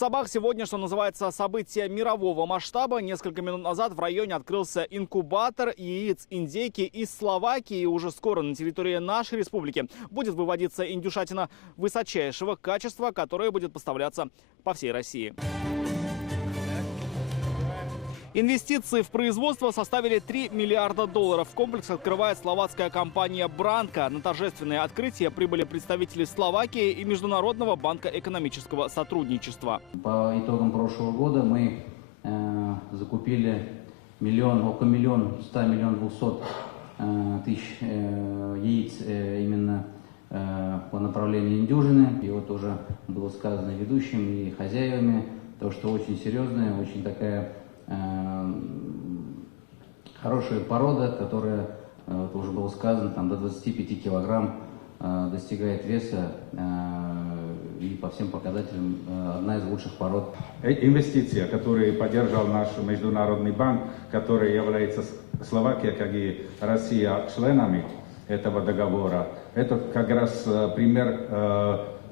Сабах сегодня, что называется, событие мирового масштаба. Несколько минут назад в районе открылся инкубатор яиц индейки из Словакии. И уже скоро на территории нашей республики будет выводиться индюшатина высочайшего качества, которая будет поставляться по всей России. Инвестиции в производство составили $3 миллиарда. Комплекс открывает словацкая компания «Бранка». На торжественное открытие прибыли представители Словакии и Международного банка экономического сотрудничества. По итогам прошлого года мы закупили около 1 100 200 000 яиц именно по направлению индюжины. И вот уже было сказано ведущим и хозяевами, то, что очень серьезная, очень такая хорошая порода, которая, это уже было сказано, там, до 25 килограмм достигает веса и по всем показателям одна из лучших пород. Инвестиция, которую поддержал наш Международный банк, который является Словакия, как и Россия, членами этого договора, это как раз пример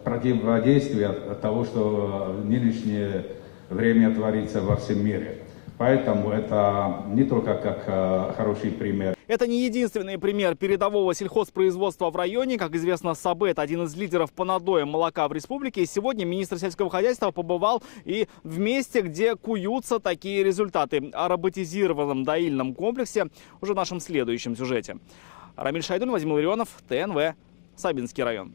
противодействия того, что в нынешнее время творится во всем мире. Поэтому это не только как хороший пример. Это не единственный пример передового сельхозпроизводства в районе. Как известно, Сабет – один из лидеров по надоям молока в республике. И сегодня министр сельского хозяйства побывал и в месте, где куются такие результаты. О роботизированном доильном комплексе уже в нашем следующем сюжете. Рамиль Шайдун, Вадим Ларионов, ТНВ, Сабинский район.